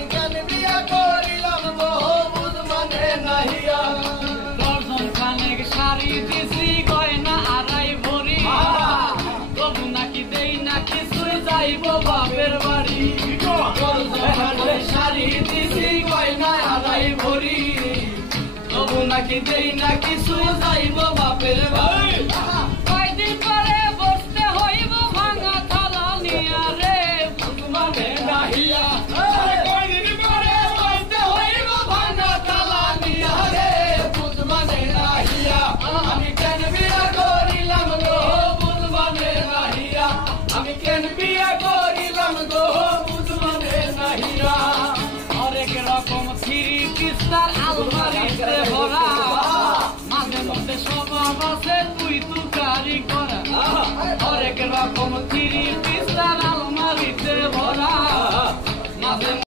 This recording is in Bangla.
আমি কেন বিয়া করিলাম গো বুঝ মানে নাহিয়া দর্শন খানেক শাড়ি দিছি গয়না আড়াই ভরি তবু নাকি দেই না কিছুই যাইব বাপের বাড়ি দর্শন খানেক শাড়ি দিছি গয়না আড়াই ভরি তবু নাকি দেই না কিছুই যাইব বাপের বাড়ি কয়দিন পরে বসতে হইব ভাঙা থালা নিয়া রে বুঝ মানে নাহিয়া কয়দিন পরে বসতে হইব ভাঙা থালা নিয়া রে বুঝ মানে নাহিয়া আমি কেন বিয়া করিলাম গো বুঝ মানে নাহিয়া আমি কেন বিয়া করিলাম গো বুঝ মানে নাহিয়া হরেক রকম থ্রি পিস্তার আলমারিতে ভরা মাঝে মধ্যে স্বভাব আছে তুই তুকারি করা হরেক রকম থ্রি